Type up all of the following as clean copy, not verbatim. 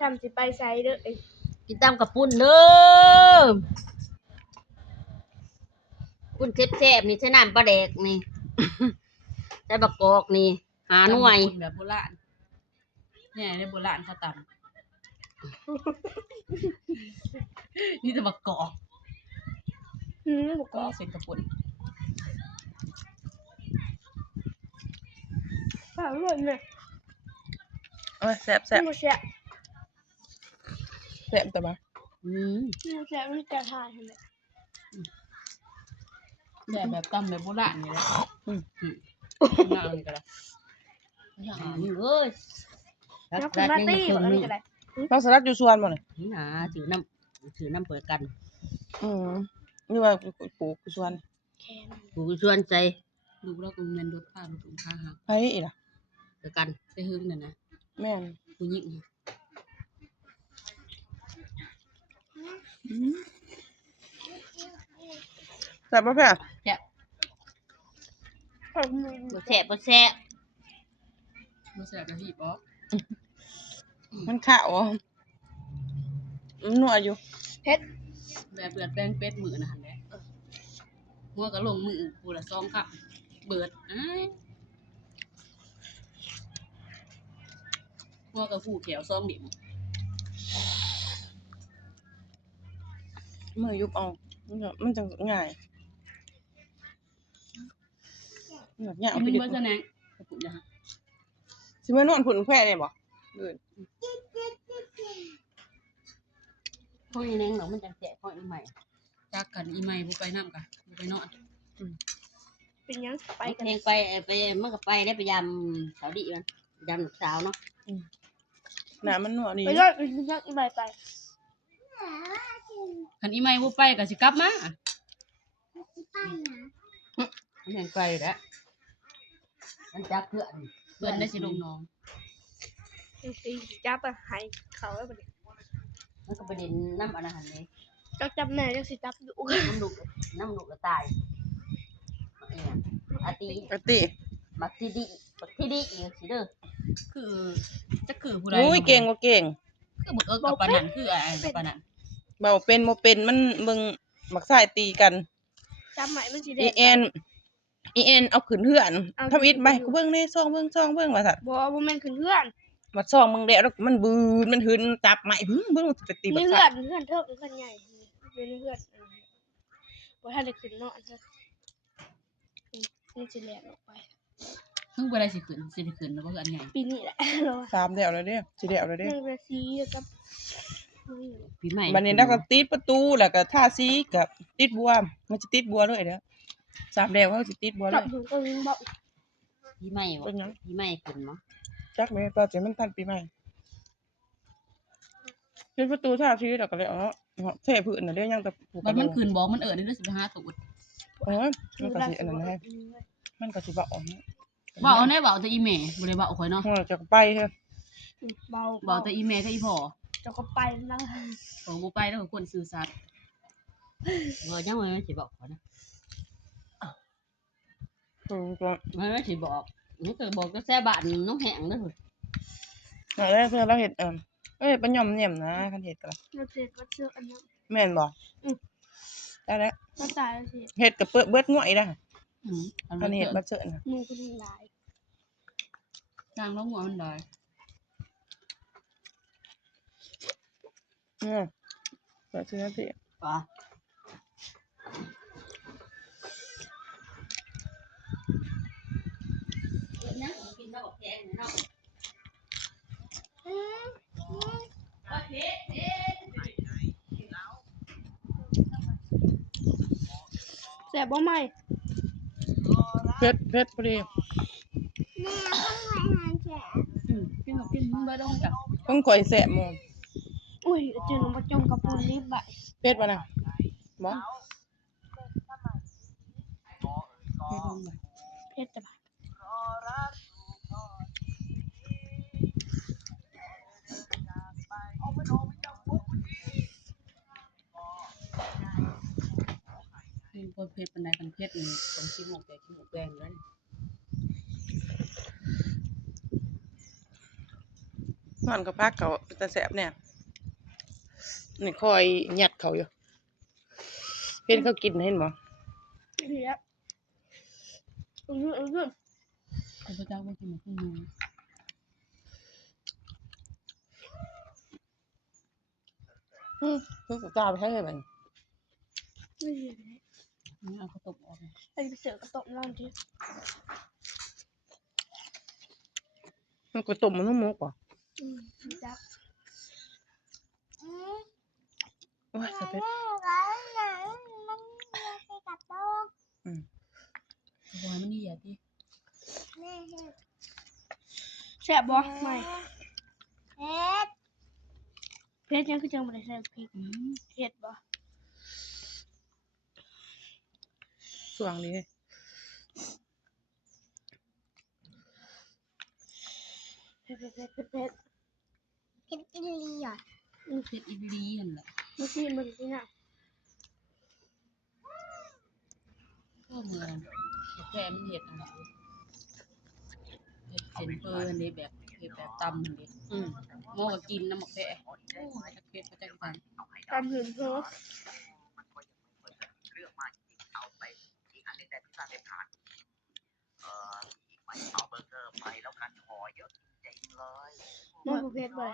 ทำสิไปไซเด้อกินตามกับปุ้นเด้อปุ้นแซ่บๆนี่ใช้น้ำปลาแดกนี่ ใช้บักกอกนี่หาหน่วยแบบโบราณเนี่ยในโบราณเขาตำนี่จะบักกอกก็เส้นกระปุ่นฝากเลยเนี่ยแซ่บแซ่บ ไม่แซ่บ แซ่บแต่ว่าไม่แซ่บไม่จะทานเห็นไหมแบบตำแบบโบราณนี่แหละน่าเลยก็ได้อย่างนี้เลยแล้วคุณมาตี้แบบนี้ก็ได้น้องสลัดอยู่สวนบ่เนี่ย นี่นะถือน้ำเปิดกัน นี่ว่าปลูกอยู่สวน กูชวนใจ ดูแล้วก็เงินรถผ้าถุงผ้าหัก ไปอีกล่ะ เปิดกัน ไปหึงน่ะนะ แม่น ผู้หญิงแซ่บบ่แพ้ แค่ บ่แซ่บบ่แซ่บ มาแสบกระหีบอ๋อ มันขาวมันนัวอยู่ แบบเบือดแป้งเป็ดมือนะฮันแหละหัวก็ลงมือปูละซองครับเบิดหัวก็ฟูแขวซองดิ่ม มือยุบเอามันจะง่ายเนี่ยเอา กิ ไป น ดิ เบิดซะแหน่กระปุกจ้ะ สิมานอนผุนแพ้ได้บ่เด้อ พวกนี้แนงหนูมันจะแซ่บพวกนี้ใหม่ จักกันอีใหม่บ่ไปนำกะบ่ไปนอน เป็นยังไปกัน เพลงไปมันก็ไปได้ไปยำสาวดิมันยำลูกสาวเนาะ น้ำมันนัวดี ไปเลยไปยังอีใบไป คันอีใหม่บ่ไปก็สิกลับมา เพลงไปแล้วมันจับเพื่อน เพิ่นได้สิลงน้อง ตีจับอะหายเขาแล้วปะเนี่ย มันก็ไปเด่นน้ำอันนั้นเลย จับแม่จังสิจับอยู่ น้ำลูกก็ตายอาตี ปกติ บักที่ดีอีกสิเด้อ คือจะคือผู้ใด อุ้ยเก่งบ่เก่ง คือบ่กับปานนั้นคืออะไรกับปานนั้น เบาเป็นบ่เป็นมันเบิ่งมักสายตีกัน จับใหม่มันสิแด อี ง เอ็นเอาขึ้นเฮือนทวิตไปกูเบิ่งในซองเบิ่งว่าซั่น บ่แม่นขึ้นเพื่อน มาซองมึงแล้วมันบืนมันหืนจับใหม่เบิ่งมันจะตี มี บัก เพื่ ซะ อนเทิกเพื่อนใหญ่เป็นเพื่อนบ่ทันได้ขึ้นเนาะนี่สิแลกออกไป เพิ่งบ่ได้สิขึ้นสิได้ขึ้นแล้วบ่คืออันใหญ่ ปีนี้แหละเรา 3แล้วเด้อสิแล้วเด้อ เรื่องสีกับ ปีใหม่ บัดนี้แล้วก็ติดประตูแล้วก็ทาสีกับติดบัวมันสิติดบัวเลยเด้อ3แล้วเขาสิติดบัวเล จับ ย ถึงก็ยิงบอก ปีใหม่บ่ เป็นหยัง ปีใหม่ขึ้นมั้ง จักแม่ตอนสิมันทันปีใหม่ติดประตูทาสีแล้วก็เลยเทพื้นน่ะเด้ยังแต่ผูก บัดมันขึ้นบอกมันได้สิไปหาตูด มันก็สิอันนั้นให้มันก็สิบ่ออก เว้าแน่เว้าแต่อีแม่บ่ได้เว้าข่อยเนาะ เราจะไปเถอะ เบา เว้าแต่อีแม่กับอีพ่อ จะก็ไปนะ ของบ่ไปแล้วก็คนซื่อสัตย์ ยังไม่สิบอกเขานะ ก็ ไม่สิบอกนี่ก็บอกก็แซ่บ้านน้องแห้งเด้อ นั่นแหละเพื่อเราเฮ็ดเป็นย่อมเนียมนะคันเฮ็ดก็ เราเจ็บก็เชื่ออันนั้น แม่นบ่ได้แล้ว ก็ตายแล้วสิ เฮ็ดกับเบิดง่อยนะ อัน คัน นี้ เฮ็ดบ่เจอนะ มือคุณหลาย สร้างลงหัวมันได้ บ่เจอสิ ป่ะยังกินดอกแกงเนาะ แสบบ่ไหม เผ็ดพอดี กินกับกินมันบ่ต้องจับ ต้องข่อยแซ่บหมู่ อุ้ยเจอน้องประจงกับปูนรีบใบ เผ็ดบ่น่ะบ่ ให้ลงไป เพชรจะบาด เป็นคนเพชรปานใดกันเพชรนี่ต้องกินหมกแดงกินหมกแดงแล้วนี่ ม มันก็พักเขาแต่แสบเนี่ยนี่คอยหยัดเขาอยู่เพื่อนเขากินเห็นบ่ เดี๋ยวอืออือ ข้าพเจ้าก็กินมาครึ่งนึง เพื่อนกล้าไปใช้เลยมัน ไม่เห็น เอาข้าวต้มออกเลย ไปเสือกระตกน้ำที มันก็ต้มมันนุ่มมุกป่ะ จับ โอ้ยสะเพ็ด บอยมันนี่อย่าที่ แซ่บบ่ไม่เพชรยังคือจังบ่ได้ใส่พริกเผ็ดบ่ สว่างดีเลย เผ็ด กินอีหลีอ่ะ เผ็ดอีหลีนั่นแหละ เมื่อกี้มันนี่น่ะ ก็เหมือนแค่มันเห็ดอะไรเห็ดเส้นเปิ้ลนี่แบบเห็ดแบบตำนี่ โม่กินน้ำหมกแพะโอ้ยตะเกียบประจักษ์กัน ตำหืนเพอ มันบ่เผ็ดบ่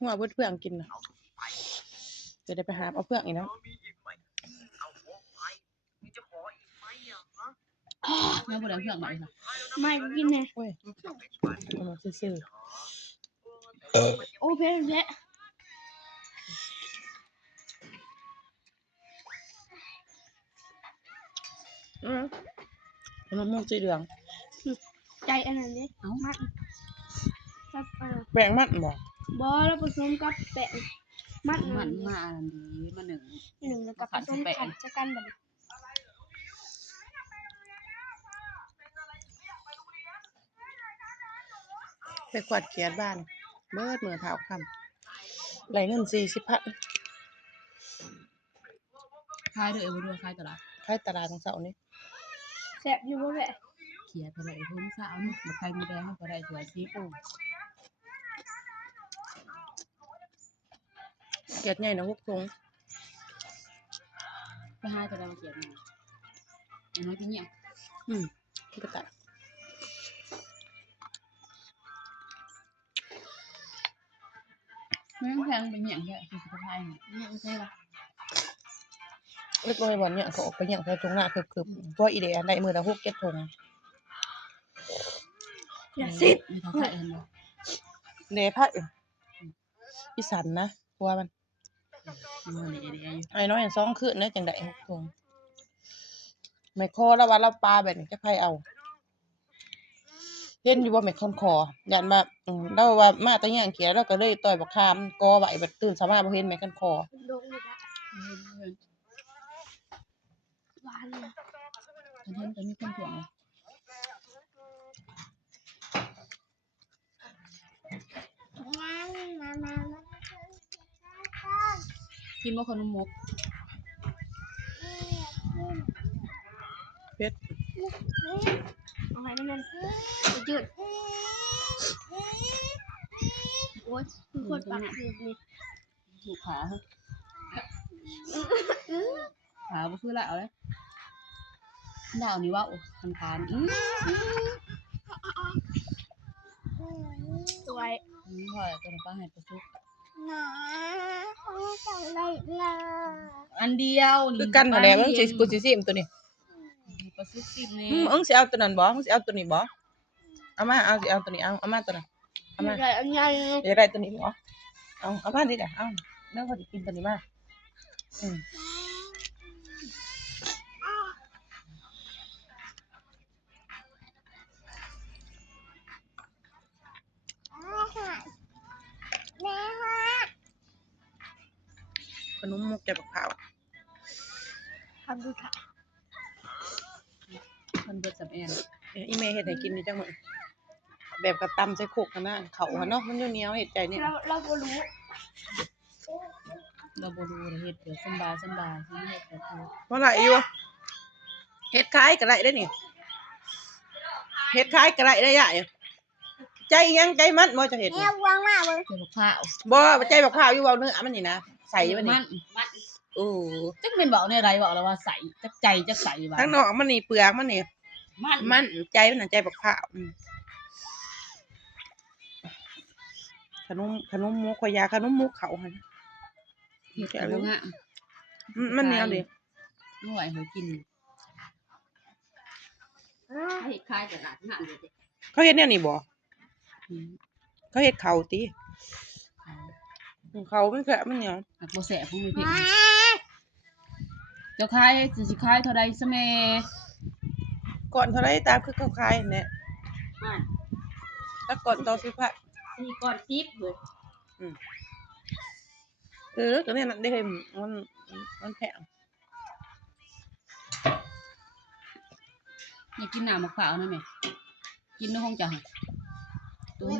หัวเพื่อนกินนะจะได้ไปหาเอาเพื่อนอีกแล้ว แม่บุญเพื่อนใหม่ค่ะ ไม่ก็กินแน่ โอ้ยเอามาซื่อ โอ้เผ็ดแท้ ๆมันม่วงสีเหลือง ใจอันนั้นเด้มัดกับแป้งมันบ่ บ่แล้วผสมกับแป้งมัด มั นั่ น น มาอันนี้มาหนึ่ง หนึ่งแล้วกับผสมขันจะกันบัดนี้ ไปกวาดเขียดบ้านเบิดมือเท้าค่ำไหลเงิน40,000 คายด้วยเอวด้วยคายตลาด ขายตลาดของเสาร์นี้ แซ่บอยู่บ่แม่ เขียทะเลทุ่งสาวนี่มาใครมีแดงให้ก็ได้สวยซีปู เขียดใหญ่นะพวกทง ไปหาจะได้มาเขียนมาอันน้อยที่เนี่ย ก็ตัด แม่งแพงเป็นอย่างเงี้ยคือสุขภาพเนี่ยไม่ใช่หรอ เล็กน้อยบ่เนี่ยเขาออกไปอย่างแถวตรงหน้าคือเพราะอีเดียได้มือละ6-7 ทง อย่าซิด ไม่เท่าไหร่เห็นไหม เดพะอีสันนะกลัวมัน มันนี่เดียว ไอ้น้อยอย่าง2 คืนนะจังได๋ทงไม่คอแล้วว่าเราปลาแบบนี้จะใครเอาเห็นอยู่บ่แม่นคอยันว่าเราว่ามาแต่ย่างเขียแล้วก็เลยต่อยบักขามกอไว้บัดตื่นเช้ามาบ่เห็นแม่นคอ ลงเลยละหวานเลย เพื่อนจะมีคนถ่วง กินว่าคนมุก เผ็ด เอาให้มันจืดโอ๊ยคือคนปากจืดนี่ ถูกขาขาบ่คือละเอาเลยดาวนี่ว่าโอ้คันคานสวย พ่อตัวป้าให้ประชุก อันเดียว คือกันนั่นแหละมึงสิกูสิซิมตัวนี้ ประชุกสิบนี่ มึงสิเอาตัวนั้นบ่มึงสิเอาตัวนี้บ่เอามาเอาสิเอาตัวนี้เอามาตัวนั้นเอามา ใหญ่อันใหญ่ จะได้ตัวนี้บ่เอามาดิจ้ะเอาแล้วก็สิกินตัวนี้มาขนมมุกใจบักพร้าว ทำดูค่ะ มันเบิดสำแอน อีแม่เฮ็ดให้กินนี่จังมื้อแบบกระตำใส่โคกหั่นน่ะเขาหั่นเนาะมันเหนียวๆเฮ็ดใจนี่ เราก็รู้ เราบ่รู้เฮ็ดเดี๋ยวสำบายสิเฮ็ดแบบนี้ บ่ไหลอยู่เฮ็ดคล้ายก็ได้เด้อนี่เฮ็ดคล้ายก็ได้ได้ยาย ใจยังใจมันบ่จะเห็น แม่วางมาเบิ่ง เจ้าข้าว บ่ใจบักพร้าวอยู่เว้าเนื้อมันนี่นะใส่มันนี่ มัน โอ้ จักเป็นบอกในไรบอกแล้วว่าใส่จักใจจักใส่บ้า ทั้งนอกมันนี่เปลือกมันนี่ มัน ใจมันน่ะใจบักพร้าวขนมมุกขอยาขนมมุกเขาหั่น เห็ดแต่บ่งะ มันเหนียวดิ ไม่ไหวเขากิน ให้คล้ายกับหลานนั่นเลย เขาเฮ็ดแนวนี้บ่เขาเฮ็ดเขาติเขามันแค่มันเหนียว หักบ่แสบพวกมีเผ็ดเจ้าคายสิคายเท่าใดซะแม่ ก่อนเท่าไรตามคือเขาขายเนี่ยแล้วก่อนต่อสิพัก นี่ก่อนทิพย์เลย ตัวนี้น่ะได้เห็นมันแพง อยากกินน้ำมะพร้าวนะแม่กินในห้องจ้ะตัวบ่